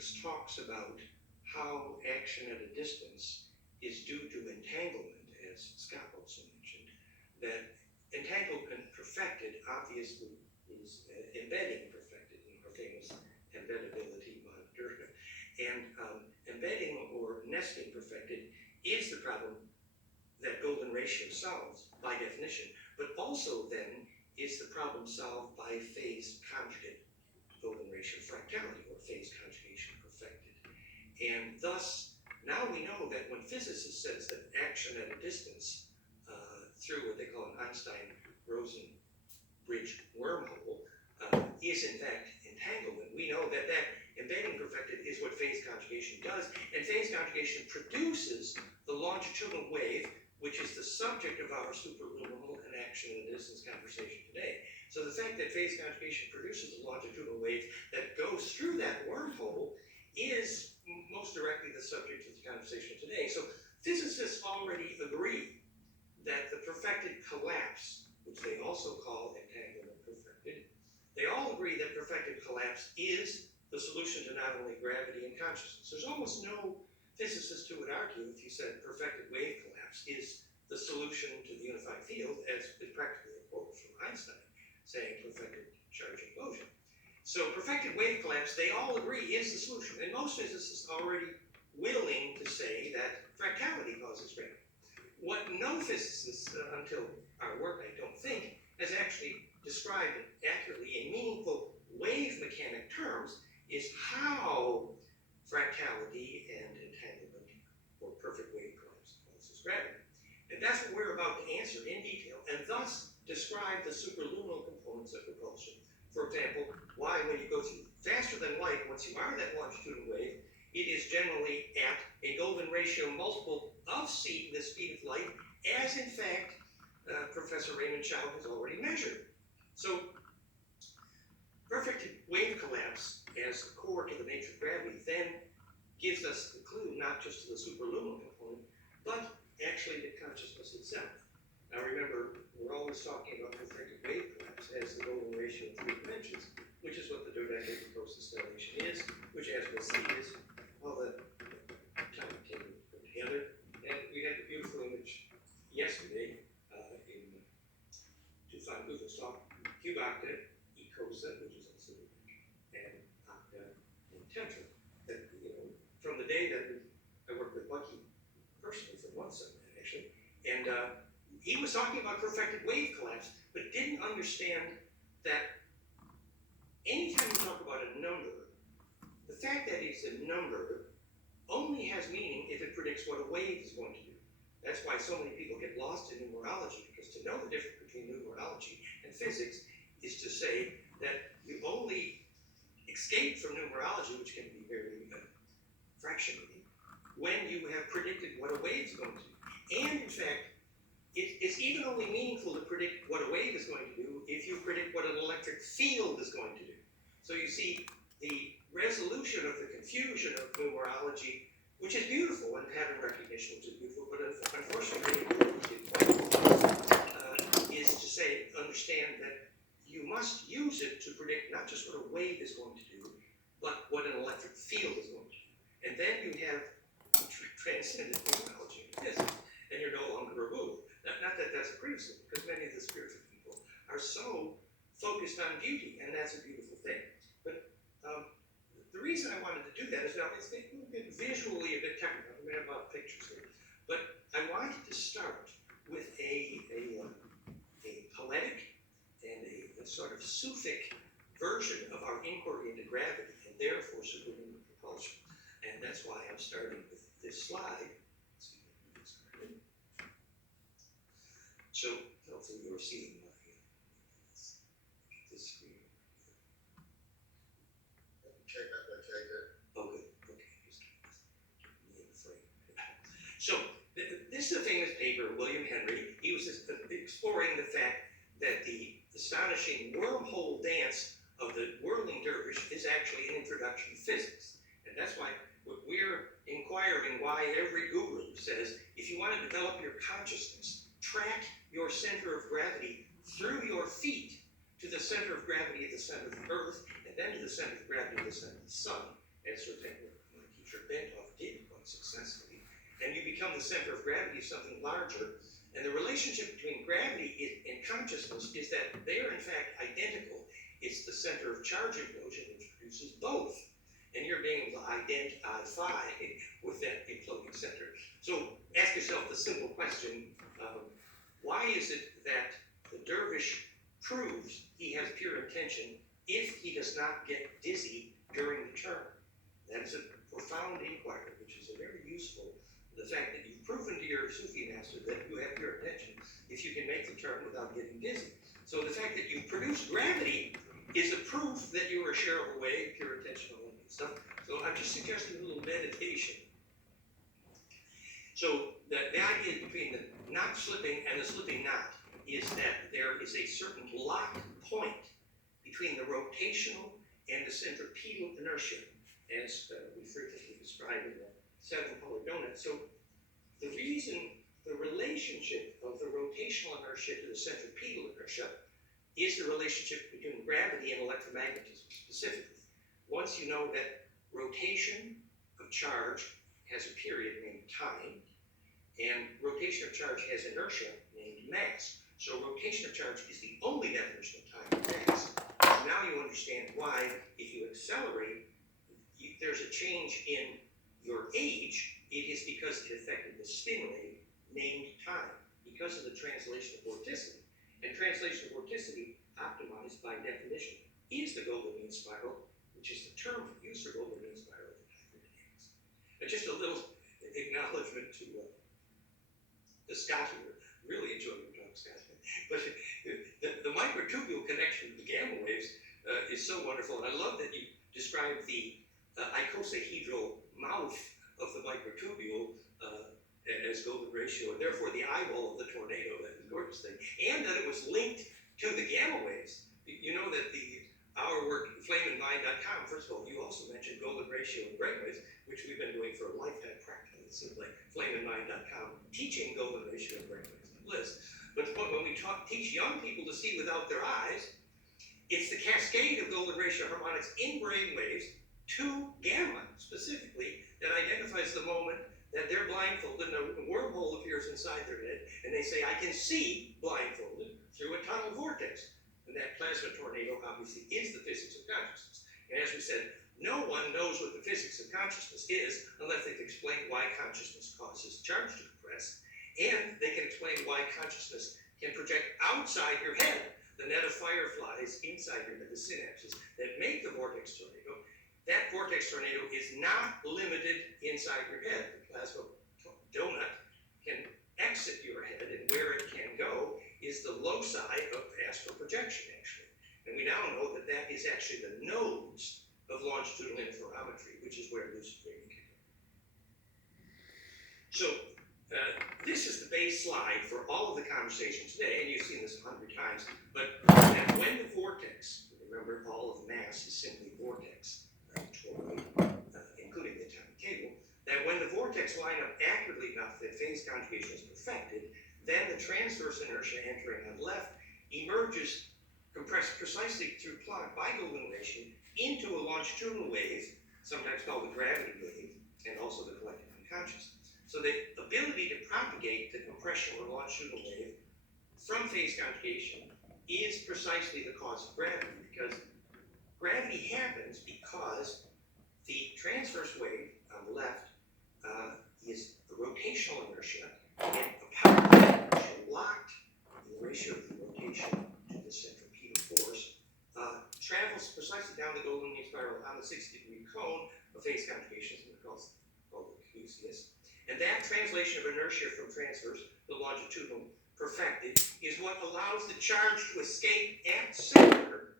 physics talks about how action at a distance is due to entanglement, as Scott also mentioned, that entanglement perfected obviously is embedding perfected in our famous embeddability monitor. And embedding or nesting perfected is the problem that golden ratio solves by definition, but also then is the problem solved by phase conjugate golden ratio fractality, or phase conjugation perfected. And thus, now we know that when physicists says that action at a distance through what they call an Einstein-Rosen bridge wormhole is in fact entanglement, we know that that embedding perfected is what phase conjugation does, and phase conjugation produces the longitudinal wave, which is the subject of our superluminal and action at a distance conversation today. So the fact that phase conjugation produces a longitudinal wave that goes through that wormhole is most directly the subject of the conversation today. So physicists already agree that the perfected collapse, which they also call entanglement perfected, they all agree that perfected collapse is the solution to not only gravity and consciousness. There's almost no physicist who would argue if you said perfected wave collapse is the solution to the unified field, as is practically a quote from Einstein saying perfected charge implosion. So perfected wave collapse, they all agree, is the solution. And most physicists are already willing to say that fractality causes gravity. What no physicist, until our work, I don't think, has actually described accurately in meaningful wave mechanic terms is how fractality and entanglement, or perfect wave collapse, causes gravity. And that's what we're about to answer in detail, and thus describe the superluminal components of propulsion. For example, why when you go through faster than light, once you are that longitudinal wave, it is generally at a golden ratio multiple of c, the speed of light, as in fact Professor Raymond Chow has already measured. So perfect wave collapse as the core to the nature of gravity then gives us the clue not just to the superluminal component, but actually to consciousness itself. Now remember, we're always talking about perfected wave collapse as the golden ratio in 3 dimensions, which is what the dodecahedral constellation is, which as we'll see is all the time came together. And we had the beautiful image yesterday in Toussaint Gouffre's talk, cube octet, ECOSA, which is also and octa and tetra. That, from the day that I worked with Bucky personally for one seminar actually, and he was talking about perfected wave collapse, but didn't understand that anytime you talk about a number, the fact that it's a number only has meaning if it predicts what a wave is going to do. That's why so many people get lost in numerology, because to know the difference between numerology and physics is to say that you only escape from numerology, which can be very fractionating, when you have predicted what a wave is going to do. And in fact, it's even only meaningful to predict what a wave is going to do if you predict what an electric field is going to do. So you see, the resolution of the confusion of numerology, which is beautiful, and pattern recognition, which is beautiful, but unfortunately, is to say, understand that you must use it to predict not just what a wave is going to do, but what an electric field is going to do. And then you have transcendent numerology in physics, and you're no longer removed. Not that that's a criticism, because many of the spiritual people are so focused on beauty, and that's a beautiful thing. But the reason I wanted to do that is now it's a little bit visually a bit technical. We have a lot of pictures here, but I wanted to start with a poetic and a sort of Sufic version of our inquiry into gravity, and therefore superluminal propulsion. And that's why I'm starting with this slide. So hopefully you're seeing this screen. Check that. Oh, good. Okay. Just me in the frame. So this is a famous paper, William Henry. He was exploring the fact that the astonishing wormhole dance of the whirling dervish is actually an introduction to physics. And that's why we're inquiring why every guru says, if you want to develop your consciousness, track your center of gravity through your feet to the center of gravity at the center of the earth, and then to the center of gravity at the center of the sun. as Sir Teacher Bentoff did quite successfully, and you become the center of gravity of something larger. And the relationship between gravity and consciousness is that they are in fact identical. It's the center of charge implosion which produces both. And you're being able to identify with that imploding center. So ask yourself the simple question, why is it that the dervish proves he has pure intention if he does not get dizzy during the turn? That is a profound inquiry, which is a very useful. The fact that you've proven to your Sufi master that you have pure intention if you can make the turn without getting dizzy. So the fact that you produce gravity is a proof that you are a shareable way, pure intention, all that stuff. So I'm just suggesting a little meditation. So the idea between the not slipping and the slipping not is that there is a certain lock point between the rotational and the centripetal inertia, as we frequently describe in the seven-color donut. So the reason, the relationship of the rotational inertia to the centripetal inertia is the relationship between gravity and electromagnetism specifically. Once you know that rotation of charge has a period named time, and rotation of charge has inertia named mass. So rotation of charge is the only definition of time and mass. So now you understand why, if you accelerate, there's a change in your age. It is because it affected the stimuli named time, because of the translation of vorticity. And translation of vorticity, optimized by definition, is the Golden Mean Spiral, which is the term for use for Golden Mean Spiral in hydrodynamics. And just a little acknowledgement to Scott, who really enjoyed your talk, Scott. But the microtubule connection to the gamma waves is so wonderful, and I love that you described the icosahedral mouth of the microtubule as golden ratio, and therefore the eyeball of the tornado. That is a gorgeous thing. And that it was linked to the gamma waves. You know that our work, flameandmind.com, first of all, you also mentioned golden ratio and brainwaves, which we've been doing for a lifetime practically. It seems like flameandmind.com, teaching golden ratio and brainwaves on the list. But when we teach young people to see without their eyes, it's the cascade of golden ratio harmonics in brainwaves to gamma specifically that identifies the moment that they're blindfolded and a wormhole appears inside their head, and they say, I can see blindfolded through a tunnel vortex. And that plasma tornado obviously is the physics of consciousness. And as we said, no one knows what the physics of consciousness is unless they can explain why consciousness causes charge to compress, and they can explain why consciousness can project outside your head, the net of fireflies inside your head, the synapses that make the vortex tornado. That vortex tornado is not limited inside your head. The plasma donut can exit your head, and where it can go is the loci of astral projection, actually. And we now know that that is actually the nodes of longitudinal interferometry, which is where lucid dreaming can go. So this is the base slide for all of the conversation today, and you've seen this 100 times, but that when the vortex, remember all of mass is simply vortex, including the atomic cable, that when the vortex line up accurately enough that phase conjugation is perfected, then the transverse inertia entering on the left emerges compressed precisely through Planck by golden ratio into a longitudinal wave, sometimes called the gravity wave, and also the collective unconscious. So the ability to propagate the compression or longitudinal wave from phase conjugation is precisely the cause of gravity, because gravity happens because the transverse wave on the left is a rotational inertia, and a power inertia locked in the ratio of the rotation to the centripetal force travels precisely down the golden mean spiral on the 60-degree cone of phase conjugation, called the caduceus. And that translation of inertia from transverse to longitudinal perfected is what allows the charge to escape at center.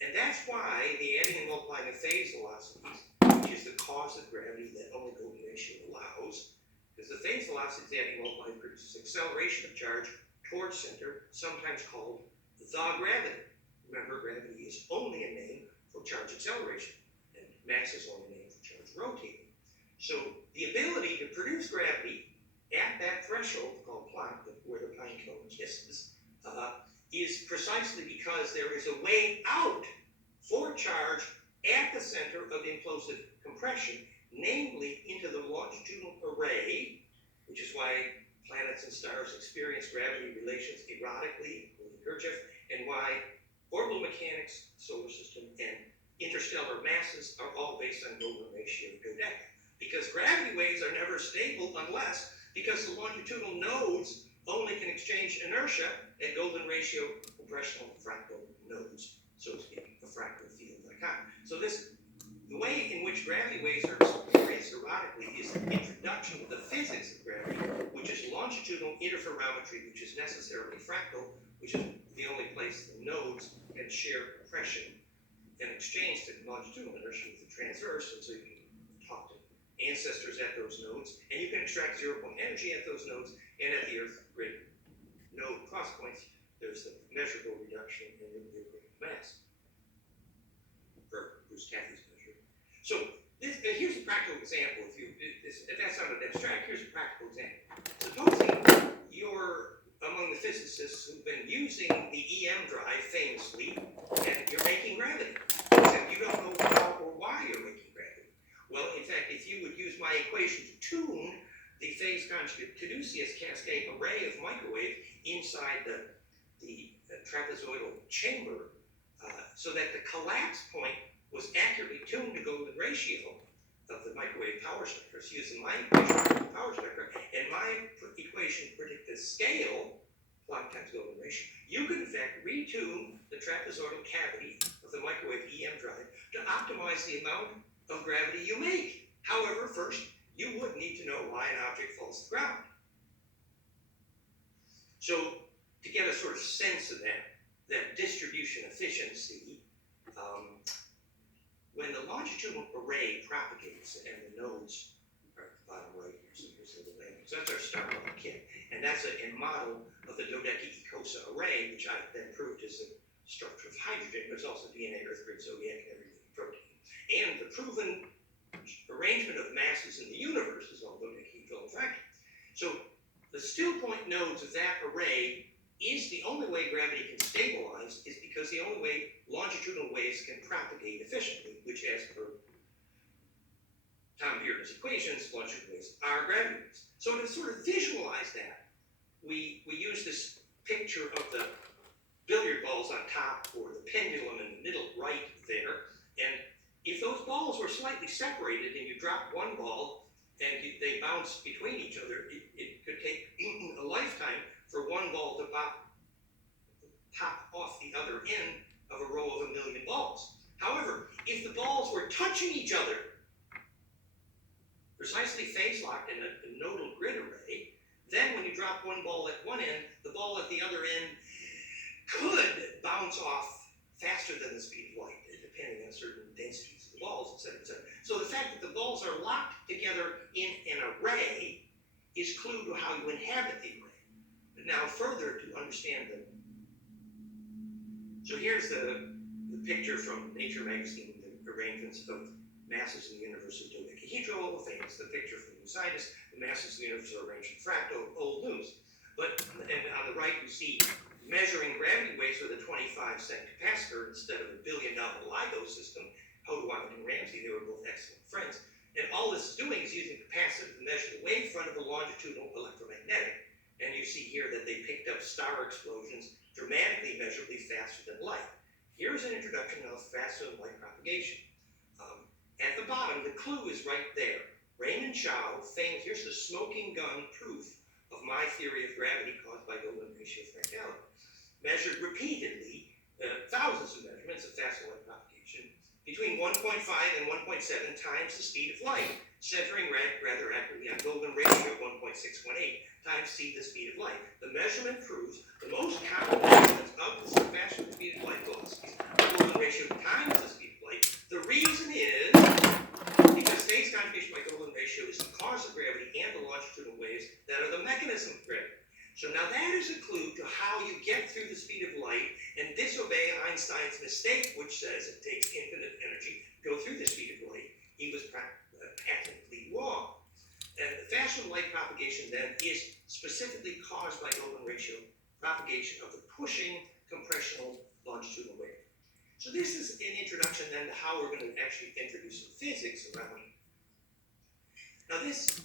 And that's why the adding and multiplying of phase velocities, which is the cause of gravity that only golden ratio allows, because the phase velocities adding and multiplying produces acceleration of charge towards center, sometimes called the gravity. Remember, gravity is only a name for charge acceleration, and mass is only a name for charge rotating. So the ability to produce gravity at that threshold, called Planck, where the pine cone kisses, is precisely because there is a way out for charge at the center of the implosive compression, namely into the longitudinal array, which is why planets and stars experience gravity relations erotically, including Gurdjieff, and why orbital mechanics, solar system, and interstellar masses are all based on golden ratio dodeca. Because gravity waves are never stable unless, because the longitudinal nodes only can exchange inertia at golden ratio compressional fractal nodes, so to speak, a fractal field icon. So the way in which gravity waves are experienced erotically is the introduction of the physics of gravity, which is longitudinal interferometry, which is necessarily fractal, which is the only place the nodes can share compression and exchange the longitudinal inertia with the transverse, and so you can talk to ancestors at those nodes, and you can extract zero-point energy at those nodes, and at the Earth grid node cross points, there's the measurable reduction in nuclear mass, for Bruce Cathey's measure. So here's a practical example. If that sounded abstract, here's a practical example. Supposing you're among the physicists who've been using the EM drive famously, and you're making gravity, except you don't know how or why you're making gravity. Well, in fact, if you would use my equation to tune the phase conjugate caduceus cascade array of microwave inside the trapezoidal chamber, so that the collapse point was accurately tuned to golden ratio of the microwave power spectra. So using my equation for the power spectra, and my equation predict the scale, Planck times golden ratio, you could in fact retune the trapezoidal cavity of the microwave EM drive to optimize the amount of gravity you make. However, first, you would need to know why an object falls to the ground. So, to get a sort of sense of that distribution efficiency, when the longitudinal array propagates, and the nodes are at the bottom right here, so here's the little image. So that's our Starlight kit, and that's a model of the Dodeca-Ecosa array, which I then proved is a structure of hydrogen. There's also DNA, Earth grid, zodiac, and everything, protein. And the proven arrangement of masses in the universe is all Dodeca-Ecosa fractal. So the still point nodes of that array is the only way gravity can stabilize, is because the only way longitudinal waves can propagate efficiently, which, as per Tom Bearden's equations, longitudinal waves are gravity waves. So to sort of visualize that, we use this picture of the billiard balls on top, or the pendulum in the middle right there, and if those balls were slightly separated and you drop one ball and they bounce between each other, it could take a lifetime for one ball to pop off the other end of a row of 1,000,000 balls. However, if the balls were touching each other, precisely phase-locked in a nodal grid array, then when you drop one ball at one end, the ball at the other end could bounce off faster than the speed of light, depending on certain densities of the balls, etc., etc. So the fact that the balls are locked together in an array is clue to how you inhabit the array. But now further, to understand so here's the picture from Nature magazine, the arrangements of masses in the universe of dodecahedral, famous the picture from Euclides, the masses in the universe are arranged in fractal, old news. And on the right you see measuring gravity waves with a 25-cent capacitor instead of a $1 billion LIGO system. Hodewijk and Ramsey, they were both excellent friends. And all this is doing is using capacitor to measure the wavefront of a longitudinal electromagnetic. And you see here that they picked up star explosions dramatically, measurably faster than light. Here's an introduction of faster than light propagation. At the bottom, the clue is right there. Raymond Chow, famous, here's the smoking gun proof of my theory of gravity caused by golden ratio fractality. Measured repeatedly, thousands of measurements of faster light propagation, between 1.5 and 1.7 times the speed of light, centering rather accurately on golden ratio of 1.618 times c the speed of light. The measurement proves the most common measurements of the faster than speed of light velocities are golden ratio times the speed of light. The reason is because phase conjugation by golden ratio is the cause of gravity and the longitudinal waves that are the mechanism of gravity. So now that is a clue to how you get through the speed of light and disobey Einstein's mistake, which says it takes infinite energy to go through the speed of light. He was patently wrong. And the faster than light propagation then is specifically caused by golden ratio propagation of the pushing compressional longitudinal wave. So this is an introduction then to how we're going to actually introduce some physics around. Now this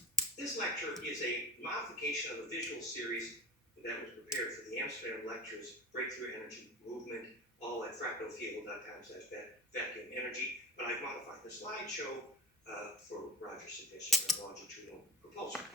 lecture is a modification of a visual series that was prepared for the Amsterdam lectures, Breakthrough Energy Movement, all at fractalfield.com/vacuum energy. But I've modified the slideshow for Roger's suggestion of longitudinal propulsion.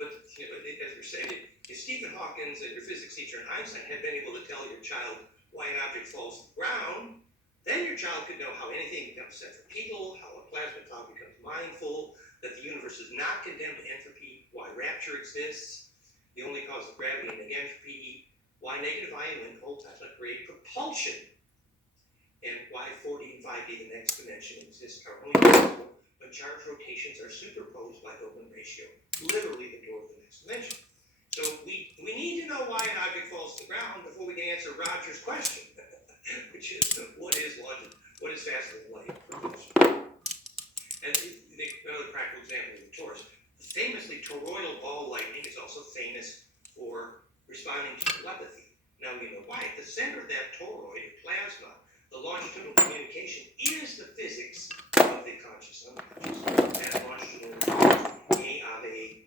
But you know, as we're saying, if Stephen Hawking and your physics teacher and Einstein had been able to tell your child why an object falls to the ground, then your child could know how anything becomes centripetal, how a plasma cloud becomes mindful, that the universe is not condemned to entropy, why rapture exists, the only cause of gravity and entropy, why negative ion and cold Tesla create propulsion, and why 4D and 5D, the next dimension, exist are only possible when charge rotations are superposed by Open ratio, literally the door of the next dimension. So we need to know why an object falls to the ground before we can answer Roger's question, which is what is faster than light propulsion? And another practical example is the torus. Famously, toroidal ball lightning is also famous for responding to telepathy. Now we know why. At the center of that toroid plasma, the longitudinal communication is the physics of the conscious unconscious. That longitudinal Ave,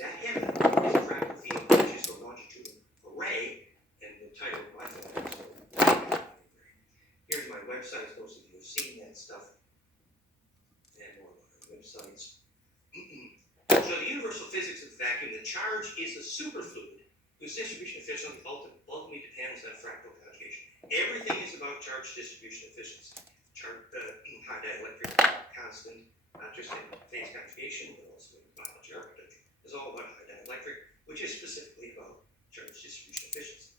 that heaven is a fractal field, which is the longitudinal array, and the title of my talk is here's my website. Most of you have seen that stuff. And more about our websites. So the universal physics of the vacuum, the charge is a superfluid whose distribution efficiency ultimately depends on fractal conjugation. Everything is about charge distribution efficiency. High dielectric constant, not just in phase conjugation, but also in biology architecture, is all about high dielectric, which is specifically about charge distribution efficiency.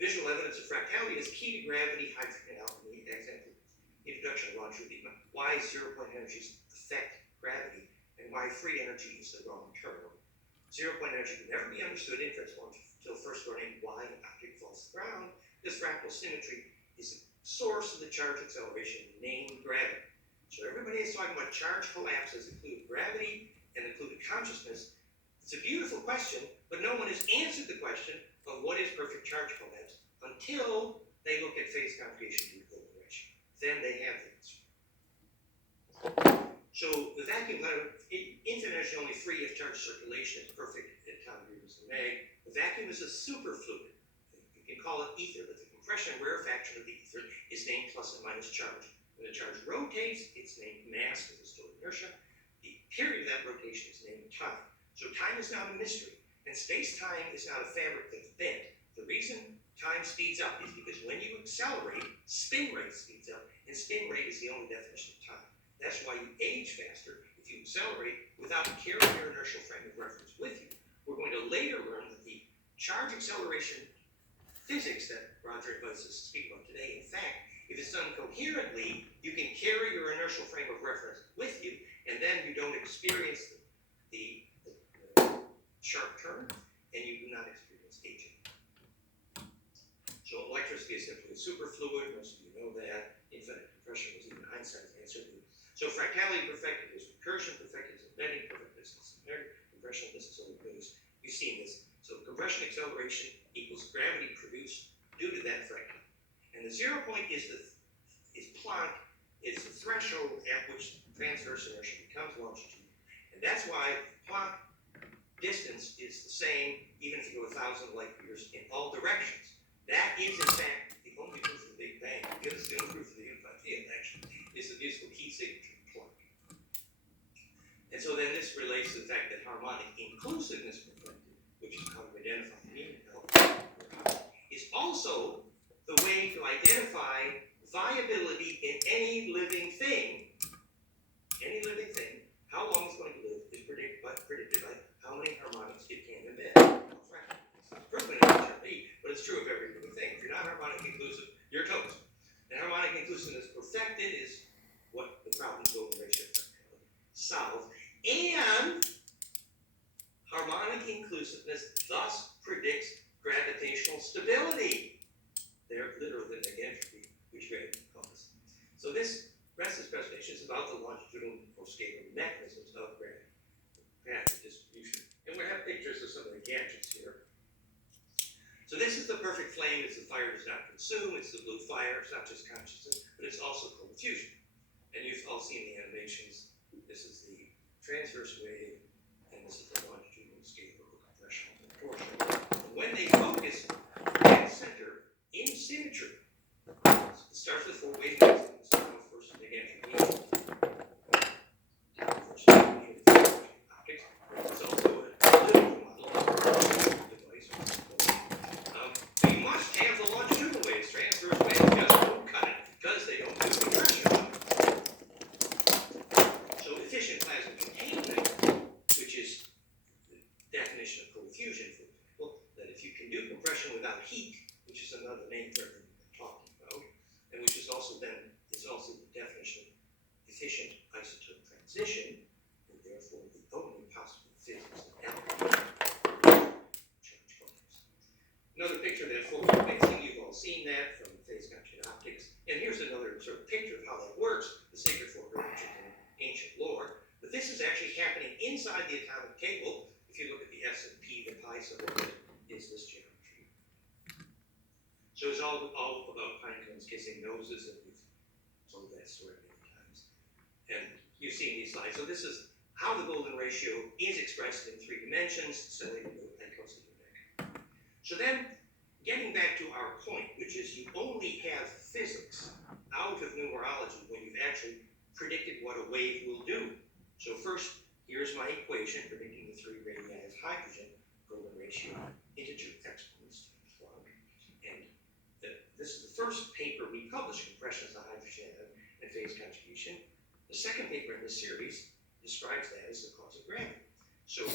Visual evidence of fractality is key to gravity, hydrogen, and alchemy. Example, introduction of longitudinal, why zero-point energies affect gravity, and why free energy is the wrong term. Zero-point energy can never be understood in principle until first learning why an object falls to the ground. This fractal symmetry is the source of the charge acceleration named gravity. So everybody is talking about charge collapses, including gravity and including consciousness. It's a beautiful question, but no one has answered the question of what is perfect charge collapse until they look at phase conjugation due to Open ratio. Then they have the answer. So the vacuum infinite energy only free if charge circulation is perfect at time Rubens and May. The vacuum is a superfluid. You can call it ether, but the compression and rarefaction of the ether is named plus and minus charge. When the charge rotates, it's named mass because it's still inertia. The period of that rotation is named time. So time is not a mystery, and space-time is not a fabric that's bent. The reason time speeds up is because when you accelerate, spin rate speeds up, and spin rate is the only definition of time. That's why you age faster if you accelerate without carrying your inertial frame of reference with you. We're going to later learn that the charge acceleration physics that Roger invites us to speak about today, in fact, if it's done coherently, you can carry your inertial frame of reference with you, and then you don't experience the sharp turn, and you do not experience aging. So electricity is simply a superfluid. Most of you know that. Infinite compression was even Einstein's answer. So fractality perfected is recursion, perfected is embedding, perfect is compression. This is only news. You've seen this. So compression acceleration equals gravity produced due to that fractal. And the 0 point is Planck, is the threshold at which transverse inertia becomes longitudinal. And that's why Planck distance is the same even if you go 1,000 light years in all directions. That is, in fact, the only proof of the Big Bang. Because the only proof of the unified field, actually, is the musical key signature of Planck. And so then this relates to the fact that harmonic inclusiveness perfected, which is how we identify meaning health, is also the way to identify viability in any living thing. Any living thing, how long it's going to live is predicted by how many harmonics it can embed. It's not proven in HRP, but it's true of every living thing. If you're not harmonic inclusive, you're toast. And harmonic inclusiveness perfected is what the problems of Open ratio solve. And harmonic inclusiveness thus predicts gravitational stability. They're literally the entropy, which gravity calls. So this rest of this presentation is about the longitudinal scalar mechanisms of gravity, path of distribution. And we have pictures of some of the gadgets here. So this is the perfect flame is the fire does not consume, it's the blue fire, it's not just consciousness, but it's also cold fusion. And you've all seen the animations. This is the transverse wave, and this is the longitudinal scale of compression and torsion. And when they focus at center in symmetry, it starts with 4 wave maximums. First, again, optics. It's also a little model device. But you must have the longitudinal waves. Transverse waves just don't cut it because they don't do compression. So efficient plasma containment, which is the definition of cold fusion, for example, that if you can do compression without heat, which is another name for everything we're talking about, and which is also the definition of efficient isotope transition, and therefore the only possible physics that change colors. Another picture that folks are mixing, you've all seen that from phase constant optics. And here's another sort of picture of how that works, the sacred four branches in ancient lore. But this is actually happening inside the atomic table. If you look at the S and P, the pi symbol is this geometry. So it's all about pine cones kissing noses, and we've told that story many times. And you've seen these slides. So this is how the golden ratio is expressed in 3 dimensions, stellate and cosine deck. So then, getting back to our point, which is you only have physics out of numerology when you've actually predicted what a wave will do. So first, here's my equation predicting the 3 radii of hydrogen, golden ratio, integer exponents times log. And this is the first paper we published, Compressions of Hydrogen and Phase Conjugation. The second paper in this series describes that as the cause of gravity. So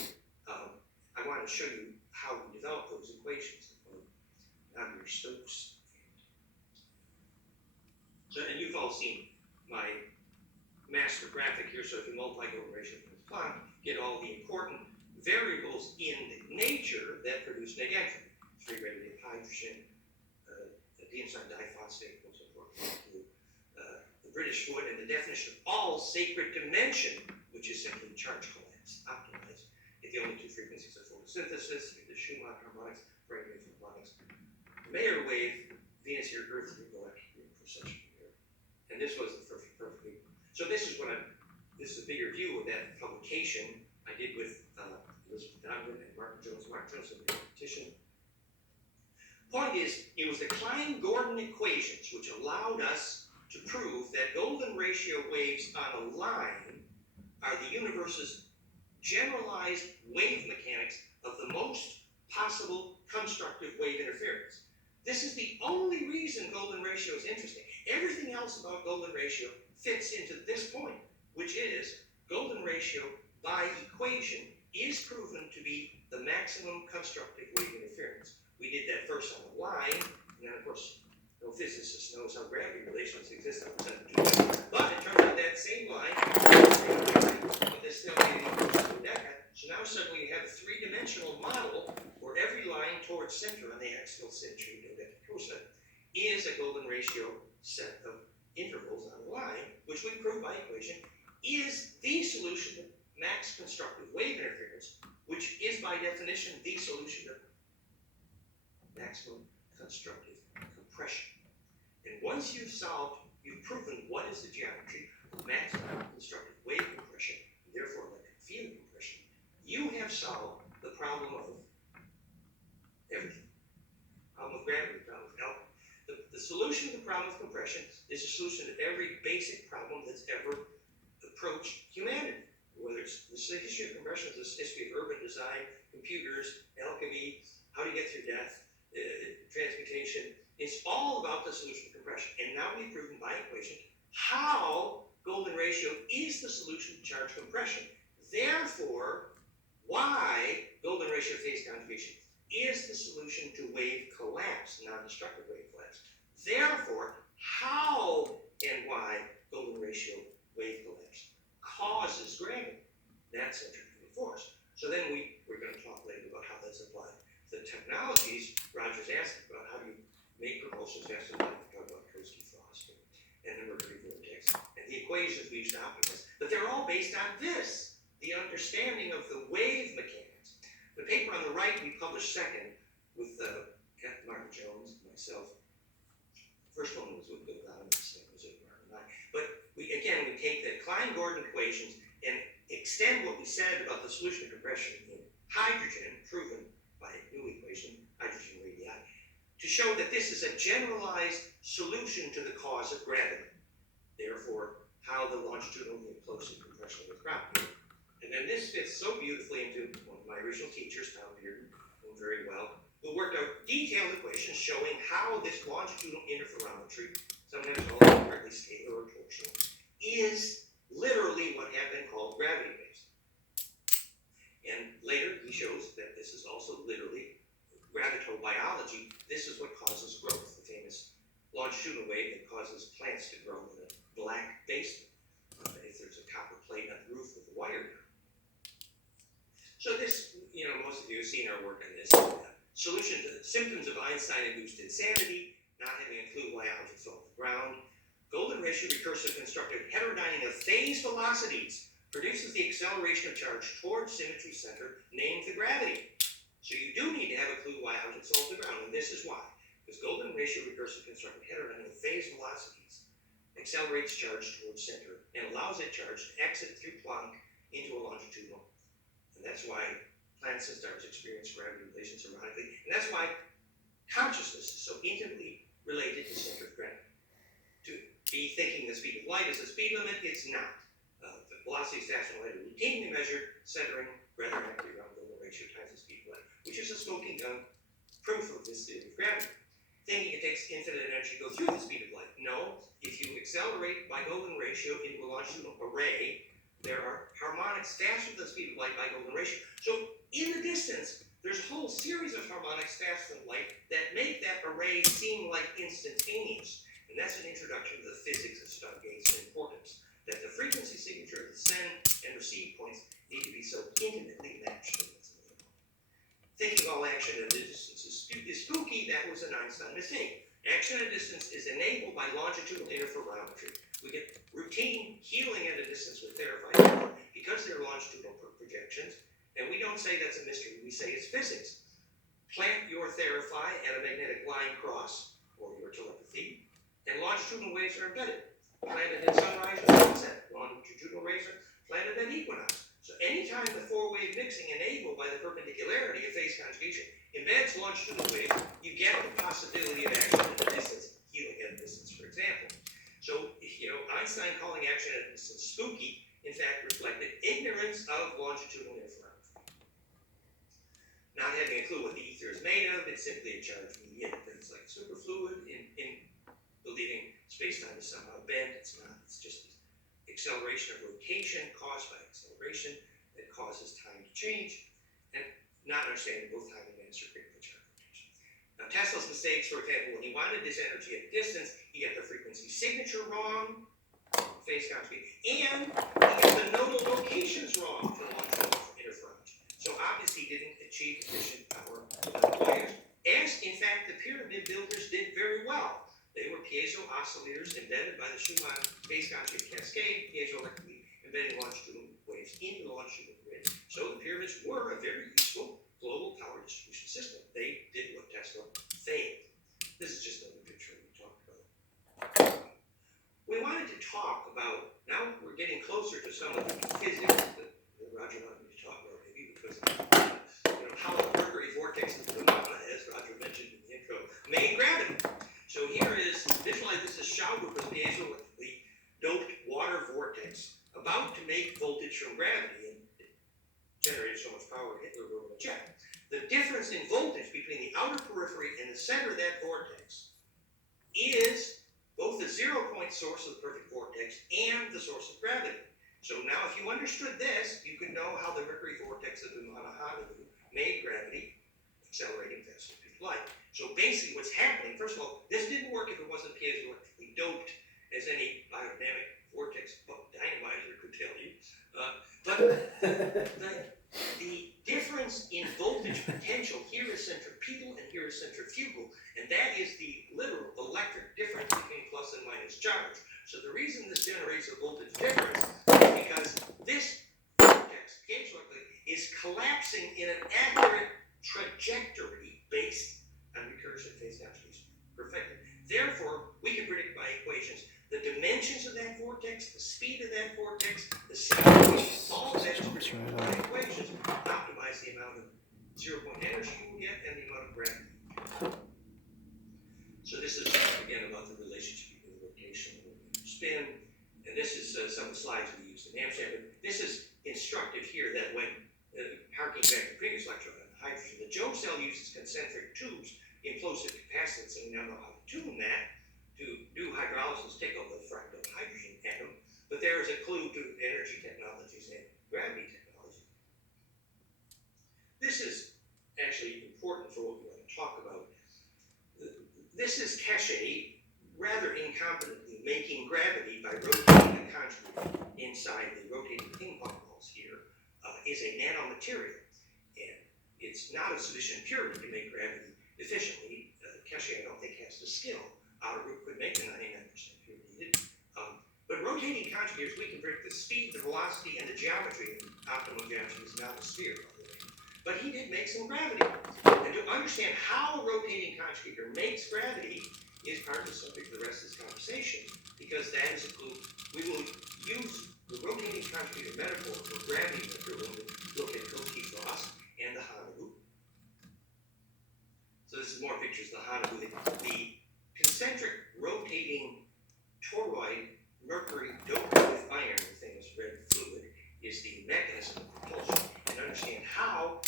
I want to show you how we develop those equations. Navier-Stokes. So, and you've all seen my master graphic here. So if you multiply golden ratio times Planck, get all the important variables in nature that produce net entropy. 3 radii of hydrogen, Diamond diphosphate, most important molecule, the British foot, and the definition of all sacred dimension, which is simply charge collapse, optimized. If the only 2 frequencies are photosynthesis, you get the Schumann harmonics, brainwave harmonics, Mayer wave, Venus here, Earth here, galactic precession here. And this was the perfect. So this is this is a bigger view of that publication I did with Elizabeth Donovan and Martin Jones. Martin Jones, a competition. Point is, it was the Klein-Gordon equations which allowed us to prove that golden ratio waves on a line are the universe's generalized wave mechanics of the most possible constructive wave interference. This is the only reason golden ratio is interesting. Everything else about golden ratio fits into this point, which is golden ratio by equation is proven to be the maximum constructive wave interference. We did that first on a line, and then of course, no physicist knows how gravity relations exist on the but it turns out that same line, but this still so now suddenly you have a 3-dimensional model where every line towards center on the axial symmetry is a golden ratio set of intervals on a line, which we prove by equation, is the solution to max constructive wave interference, which is by definition the solution to maximum constructive compression. And once you've proven what is the geometry of maximum constructive wave compression, and therefore electric field compression, you have solved the problem of everything. Problem of gravity, problem of health. The solution to the problem of compression is the solution to every basic problem that's ever approached humanity. Whether it's the history of compression, the history of urban design, computers, alchemy, how to get through death, transmutation, it's all about the solution to compression. And now we've proven by equation how golden ratio is the solution to charge compression. Therefore, why golden ratio phase conjugation is the solution to wave collapse, non-destructive wave collapse. Therefore, how and why golden ratio wave collapse causes gravity. That's centrifugal force. So then we're going to talk later about how that's applied. The technologies Roger's asked about, how do you make propulsion faster than light? Talk about Kursky Frost and the mercury vortex and the equations we used to optimize. But they're all based on this, the understanding of the wave mechanics. The paper on the right we published second with Martin Jones First one was with Bill Donovan, the second was with Martin. But we take the Klein-Gordon equations and extend what we said about the solution of compression in hydrogen, proven by a new equation, hydrogen radii, to show that this is a generalized solution to the cause of gravity. Therefore, how the longitudinal implosive compression of the ground. And then this fits so beautifully into one of my original teachers, Tom Bearden, who very well, who worked out detailed equations showing how this longitudinal interferometry, sometimes called incorrectly scalar or torsional, is literally what have been called gravity waves. And later he shows that this is also literally gravitobiology. This is what causes growth, the famous longitudinal wave that causes plants to grow in a black basement if there's a copper plate on the roof with a wire down. So this, most of you have seen our work on this. Solution to the symptoms of Einstein-induced insanity, not having a clue why objects fall to the ground. Golden ratio recursive constructed heterodyning of phase velocities produces the acceleration of charge towards symmetry center named the gravity. So you do need to have a clue why objects fall to the ground, and this is why. Because golden ratio recursive constructed heterodyning of phase velocities accelerates charge towards center and allows that charge to exit through Planck into a longitudinal. And that's why planets and stars experience gravity relations harmonically. And that's why consciousness is so intimately related to center of gravity. To be thinking the speed of light is the speed limit, it's not. The velocity of stationary light are routinely measured, centering rather actively around golden ratio times the speed of light, which is a smoking gun proof of this theory of gravity. Thinking it takes infinite energy to go through the speed of light. No, if you accelerate by golden ratio into a longitudinal array, there are harmonics faster than the speed of light by golden ratio. So in the distance, there's a whole series of harmonics faster than light that make that array seem like instantaneous. And that's an introduction to the physics of Stargate's importance, that the frequency signature of the send and receive points need to be so intimately matched. Thinking all action at a distance is spooky, that was an Einstein mistake. Action at a distance is enabled by longitudinal interferometry. We get routine healing at a distance with therapy because they're longitudinal projections, and we don't say that's a mystery, we say it's physics. Plant your therapy at a magnetic line cross, or your telepathy, and longitudinal waves are embedded. Planted at sunrise or sunset, longitudinal waves are planted at equinox. So anytime the four-wave mixing enabled by the perpendicularity of phase conjugation embeds longitudinal waves, you get the possibility of action at a distance, healing at a distance, for example. So, Einstein calling action at a distance spooky, in fact, reflected ignorance of longitudinal interferometry. Not having a clue what the ether is made of, it's simply a charged medium. Things like superfluid in believing space-time is somehow bent. It's not. It's just acceleration of rotation caused by acceleration that causes time to change, and not understanding both time and mass are critical charge rotation. Now, Tesla's mistakes, for example, when he wanted this energy at a distance, he got the frequency signature wrong, phase conjugate, and he got the nodal locations wrong for longitudinal interference. So obviously he didn't achieve efficient power wires, as in fact the pyramid builders did very well. They were piezo oscillators embedded by the Schumann phase conjugate cascade, piezoelectrically embedding longitudinal waves into the longitudinal grid. So the pyramids were a very useful global power distribution system. They did what Tesla failed. This is just another picture we talked about. We wanted to talk about, now we're getting closer to some of the physics that Roger wanted me to talk about, maybe because how the Mercury vortex of phenomena, as Roger mentioned in the intro, made gravity. So here is, visualize this as Schauber with piezoelectrically doped water vortex about to make voltage from gravity, and it generated so much power Hitler wrote a check. The difference in voltage between the outer periphery and the center of that vortex is both the zero-point source of the perfect vortex and the source of gravity. So now if you understood this, you could know how the Mercury vortex of Honolulu made gravity accelerating faster than light. So basically what's happening, first of all, this didn't work if it wasn't piezoelectrically doped, as any biodynamic vortex dynamizer could tell you. But the difference in voltage potential here is centripetal and here is centrifugal, and that is the literal electric difference between plus and minus charge. So the reason this generates a voltage difference is because this vortex, piezoelectric, is collapsing in an accurate trajectory based on recursive phase conjugation. Perfected. Therefore, we can predict by equations the dimensions of that vortex, the speed of that vortex, the speed, all of that is predicted by equations. Optimize the amount of zero-point energy you will get and the amount of gravity. So this is again about the relationship between rotation and spin, and this is some of the slides we used in Amsterdam. But this is instructive here that when harking back to the previous lecture on hydrogen, the Jones cell uses concentric tubes in plosive capacitance, and we now know how to tune that to do hydrolysis, take over the fractal hydrogen atom. But there is a clue to energy technologies and gravity technology. This is actually important for what we want to talk about. This is Cachet rather incompetently making gravity by rotating a conjugate inside the rotating ping pong balls here is a nanomaterial, and it's not of sufficient purity to make gravity efficiently. Cachet, I don't think, has the skill. Outer group could make the 99% purity needed. But rotating conjugates, we can predict the speed, the velocity, and the geometry. Optimal geometry is not a sphere, by the way. But he did make some gravity. And to understand how a rotating conjugator makes gravity is part of the subject of the rest of this conversation, because that is a clue. We will use the rotating conjugator metaphor for gravity vector when we look at Cauchy-Frost and the Hanabu. So this is more pictures of the Hanabu. The concentric rotating toroid mercury doped with iron, the famous red fluid, is the mechanism of propulsion. And understand how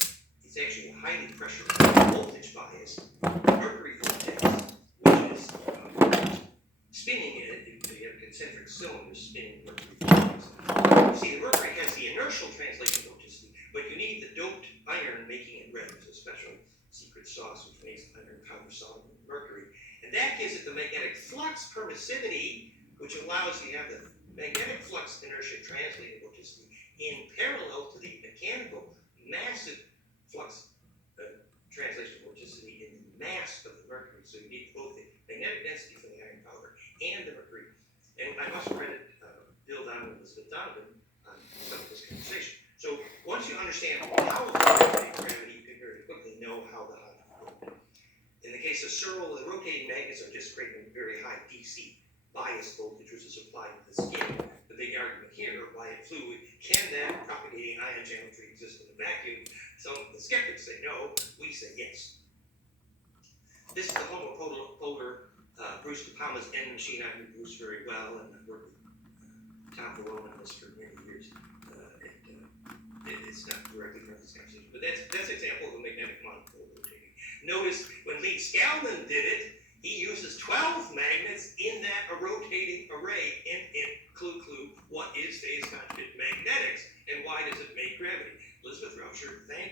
it's actually a highly pressurized voltage bias mercury vortex, which is spinning it. You have concentric cylinders spinning mercury vortex. You see, the mercury has the inertial translation vorticity, but you need the doped iron making it red. There's a special secret sauce which makes iron countersoluble with mercury. And that gives it the magnetic flux permissivity, which allows you to have the magnetic flux inertia translated vorticity in parallel to the mechanical massive flux translation vorticity in the mass of the mercury. So you need both the magnetic density from the iron powder and the mercury. And I must credit Bill Donovan and Elizabeth Donovan on some of this conversation. So once you understand how the gravity, you can very quickly know how the in the case of Searle, the rotating magnets are just creating a very high DC bias voltage, which is applied to the skin. The big argument here, why a fluid can that propagating ion geometry exist in a vacuum? Some of the skeptics say no, we say yes. This is the homopolar Bruce De Palma's N machine. I knew Bruce very well, and I've worked with Tom Verloren on this for many years. It's not directly from this conversation, but that's an example of a magnetic monopole rotating. Notice when Lee Scalman did it, he uses 12 magnets in that rotating array, and clue, what is phase conjugate magnetics, and why does it make gravity? Elizabeth Rauscher, thank